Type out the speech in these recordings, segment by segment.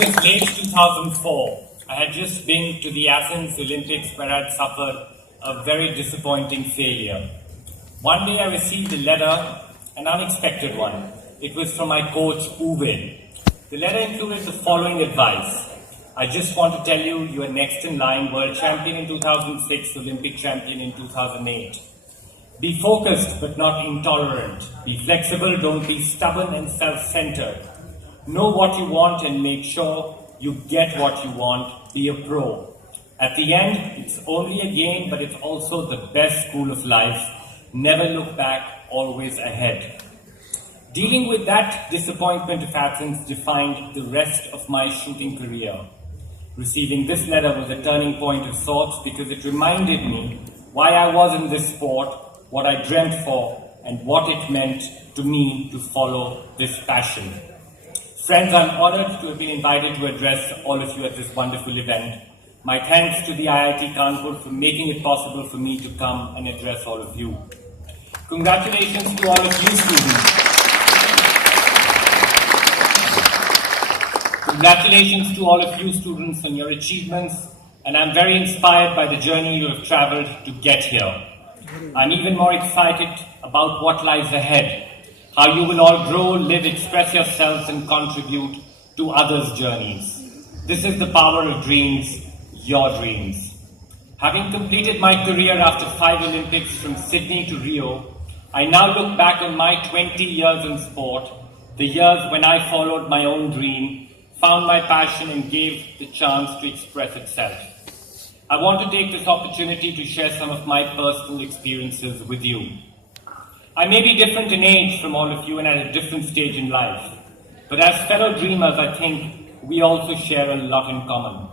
was late 2004. I had just been to the Athens Olympics where I had suffered a very disappointing failure. One day I received a letter, an unexpected one. It was from my coach, Uwe. The letter included the following advice. I just want to tell you, you are next in line, world champion in 2006, Olympic champion in 2008. Be focused but not intolerant. Be flexible, don't be stubborn and self-centered. Know what you want and make sure you get what you want. Be a pro. At the end, it's only a game, but it's also the best school of life. Never look back, always ahead. Dealing with that disappointment of Athens defined the rest of my shooting career. Receiving this letter was a turning point of sorts because it reminded me why I was in this sport, what I dreamt for, and what it meant to me to follow this passion. Friends, I'm honored to have been invited to address all of you at this wonderful event. My thanks to the IIT Kanpur for making it possible for me to come and address all of you. Congratulations to all of you students. Congratulations to all of you students on your achievements, and I'm very inspired by the journey you have traveled to get here. I'm even more excited about what lies ahead, how you will all grow, live, express yourselves, and contribute to others' journeys. This is the power of dreams, your dreams. Having completed my career after 5 Olympics from Sydney to Rio, I now look back on my 20 years in sport, the years when I followed my own dream, found my passion and gave the chance to express itself. I want to take this opportunity to share some of my personal experiences with you. I may be different in age from all of you and at a different stage in life, but as fellow dreamers, I think we also share a lot in common.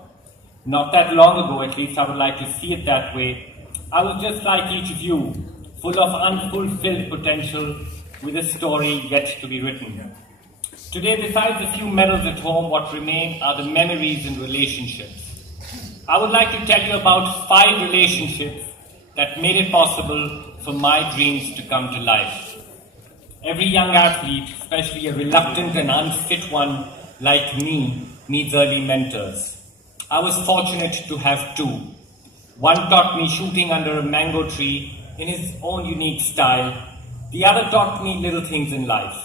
Not that long ago, at least I would like to see it that way, I was just like each of you, full of unfulfilled potential with a story yet to be written. Today, besides a few medals at home, what remain are the memories and relationships. I would like to tell you about 5 relationships that made it possible for my dreams to come to life. Every young athlete, especially a reluctant and unfit one like me, needs early mentors. I was fortunate to have 2. One taught me shooting under a mango tree in his own unique style. The other taught me little things in life,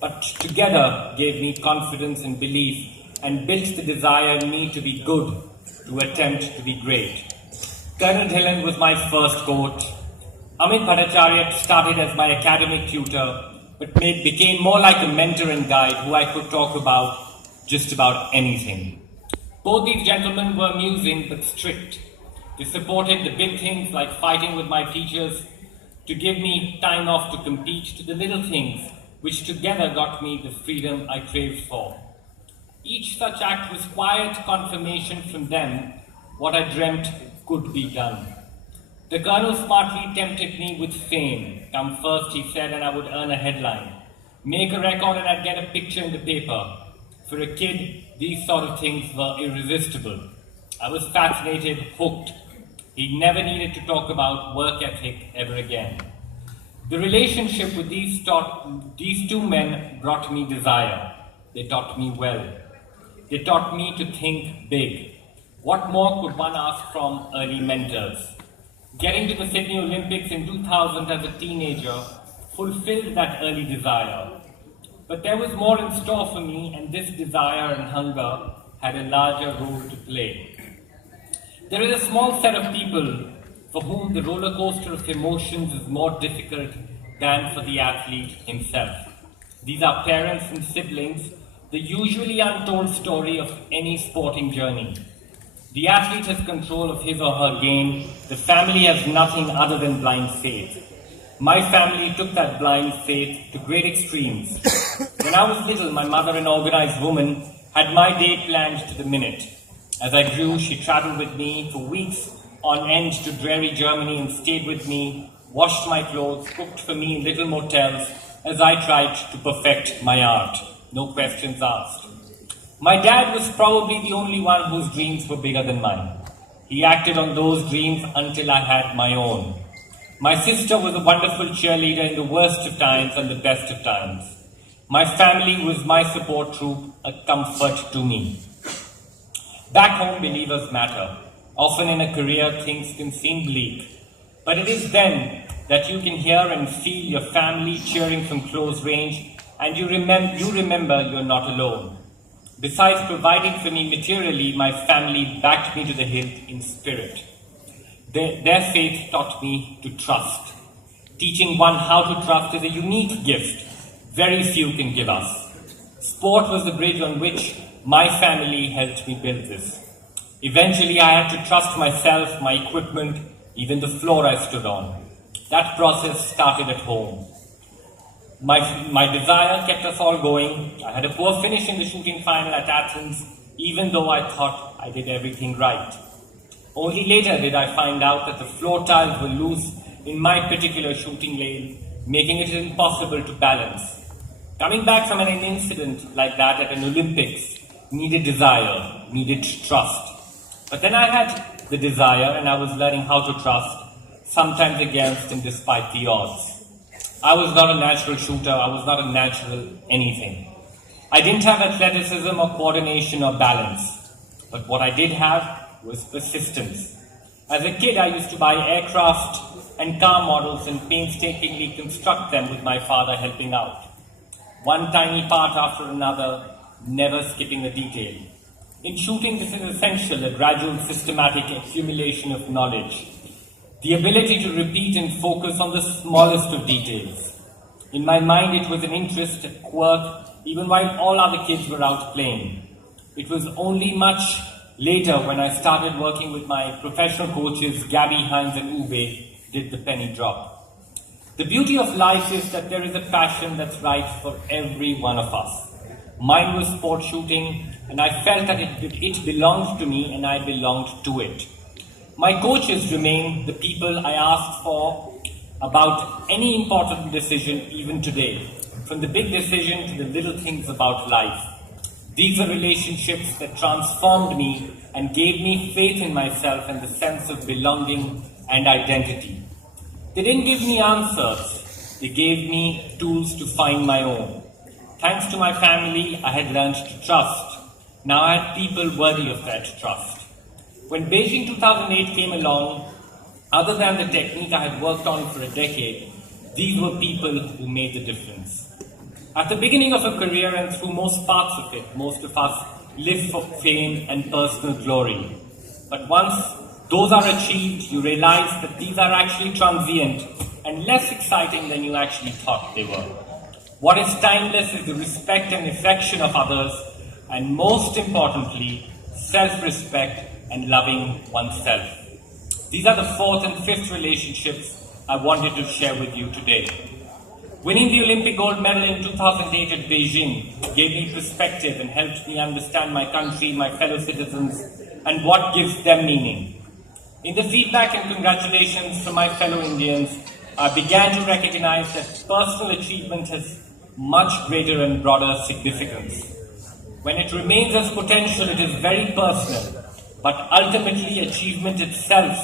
but together gave me confidence and belief and built the desire in me to be good, to attempt to be great. Colonel Dhillon was my first coach. Amit Bhattacharya started as my academic tutor, but became more like a mentor and guide who I could talk about just about anything. Both these gentlemen were amusing but strict. They supported the big things like fighting with my teachers, to give me time off to compete, to the little things which together got me the freedom I craved for. Each such act was quiet confirmation from them what I dreamt could be done. The colonel smartly tempted me with fame. Come first, he said, and I would earn a headline. Make a record and I'd get a picture in the paper. For a kid, these sort of things were irresistible. I was fascinated, hooked. He never needed to talk about work ethic ever again. The relationship with these 2 men brought me desire. They taught me well. They taught me to think big. What more could one ask from early mentors? Getting to the Sydney Olympics in 2000 as a teenager fulfilled that early desire. But there was more in store for me, and this desire and hunger had a larger role to play. There is a small set of people for whom the roller coaster of emotions is more difficult than for the athlete himself. These are parents and siblings, the usually untold story of any sporting journey. The athlete has control of his or her game. The family has nothing other than blind faith. My family took that blind faith to great extremes. When I was little, my mother, an organized woman, had my day planned to the minute. As I grew, she traveled with me for weeks on end to dreary Germany and stayed with me, washed my clothes, cooked for me in little motels as I tried to perfect my art. No questions asked. My dad was probably the only one whose dreams were bigger than mine. He acted on those dreams until I had my own. My sister was a wonderful cheerleader in the worst of times and the best of times. My family was my support troop, a comfort to me. Back home, believers matter. Often in a career, things can seem bleak, but it is then that you can hear and feel your family cheering from close range, and you remember you're not alone. Besides providing for me materially, my family backed me to the hilt in spirit. Their faith taught me to trust. Teaching one how to trust is a unique gift very few can give us. Sport was the bridge on which my family helped me build this. Eventually, I had to trust myself, my equipment, even the floor I stood on. That process started at home. My desire kept us all going. I had a poor finish in the shooting final at Athens, even though I thought I did everything right. Only later did I find out that the floor tiles were loose in my particular shooting lane, making it impossible to balance. Coming back from an incident like that at an Olympics needed desire, needed trust. But then I had the desire and I was learning how to trust, sometimes against and despite the odds. I was not a natural shooter, I was not a natural anything. I didn't have athleticism or coordination or balance. But what I did have was persistence. As a kid, I used to buy aircraft and car models and painstakingly construct them with my father helping out. One tiny part after another, never skipping a detail. In shooting, this is essential, a gradual systematic accumulation of knowledge. The ability to repeat and focus on the smallest of details. In my mind, it was an interest, a quirk, even while all other kids were out playing. It was only much later when I started working with my professional coaches, Gabby, Hines and Uwe, did the penny drop. The beauty of life is that there is a passion that's right for every one of us. Mine was sport shooting, and I felt that it belonged to me and I belonged to it. My coaches remain the people I asked for about any important decision even today, from the big decision to the little things about life. These are relationships that transformed me and gave me faith in myself and the sense of belonging and identity. They didn't give me answers, they gave me tools to find my own. Thanks to my family, I had learned to trust. Now I had people worthy of that trust. When Beijing 2008 came along, other than the technique I had worked on for a decade, these were people who made the difference. At the beginning of a career and through most parts of it, most of us live for fame and personal glory. But once those are achieved, you realize that these are actually transient and less exciting than you actually thought they were. What is timeless is the respect and affection of others, and most importantly, self-respect and loving oneself. These are the fourth and fifth relationships I wanted to share with you today. Winning the Olympic gold medal in 2008 at Beijing gave me perspective and helped me understand my country, my fellow citizens, and what gives them meaning. In the feedback and congratulations from my fellow Indians, I began to recognize that personal achievement has much greater and broader significance. When it remains as potential, it is very personal, but ultimately achievement itself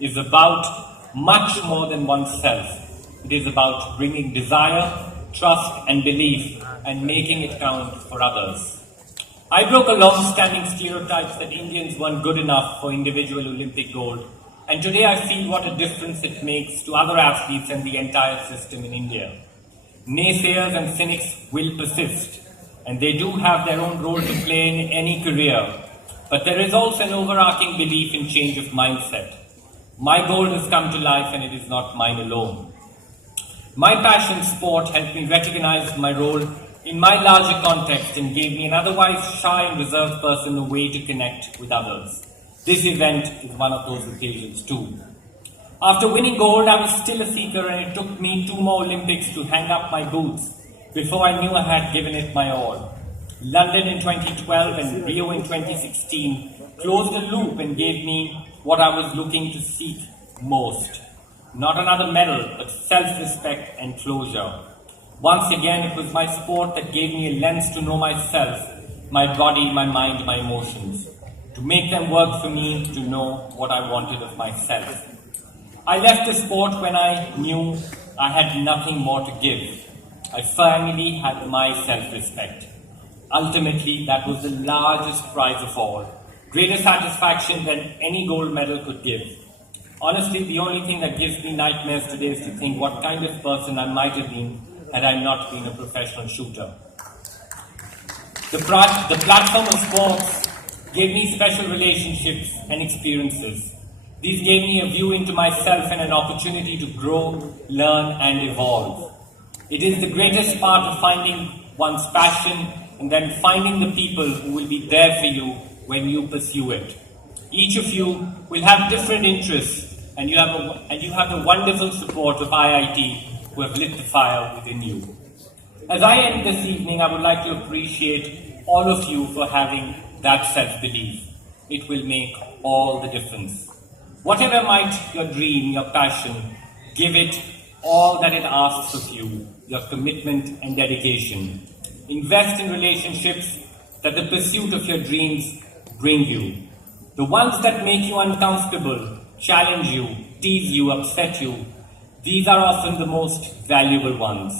is about much more than oneself. It is about bringing desire, trust and belief and making it count for others. I broke a long-standing stereotype that Indians weren't good enough for individual Olympic gold, and today I feel what a difference it makes to other athletes and the entire system in India. Naysayers and cynics will persist, and they do have their own role to play in any career, but there is also an overarching belief in change of mindset. My goal has come to life and it is not mine alone. My passion sport helped me recognize my role in my larger context and gave me an otherwise shy and reserved person a way to connect with others. This event is one of those occasions too. After winning gold, I was still a seeker and it took me 2 more Olympics to hang up my boots before I knew I had given it my all. London in 2012 and Rio in 2016 closed the loop and gave me what I was looking to seek most. Not another medal, but self-respect and closure. Once again, it was my sport that gave me a lens to know myself, my body, my mind, my emotions, to make them work for me, to know what I wanted of myself. I left the sport when I knew I had nothing more to give. I finally had my self-respect. Ultimately, that was the largest prize of all, greater satisfaction than any gold medal could give. Honestly, the only thing that gives me nightmares today is to think what kind of person I might have been had I not been a professional shooter. The platform of sports gave me special relationships and experiences. These gave me a view into myself and an opportunity to grow, learn, and evolve. It is the greatest part of finding one's passion and then finding the people who will be there for you when you pursue it. Each of you will have different interests, and you have the wonderful support of IIT who have lit the fire within you. As I end this evening, I would like to appreciate all of you for having that self-belief. It will make all the difference. Whatever might your dream, your passion, give it all that it asks of you, your commitment and dedication. Invest in relationships that the pursuit of your dreams bring you. The ones that make you uncomfortable, challenge you, tease you, upset you, these are often the most valuable ones.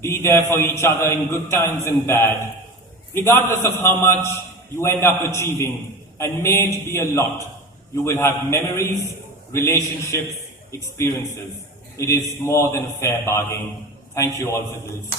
Be there for each other in good times and bad. Regardless of how much you end up achieving, and may it be a lot, you will have memories, relationships, experiences. It is more than a fair bargain. Thank you all for listening.